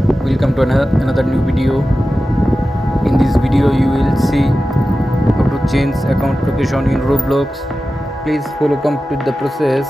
Welcome to another new video. In this video you will see how to change account location in Roblox. Please follow complete the process.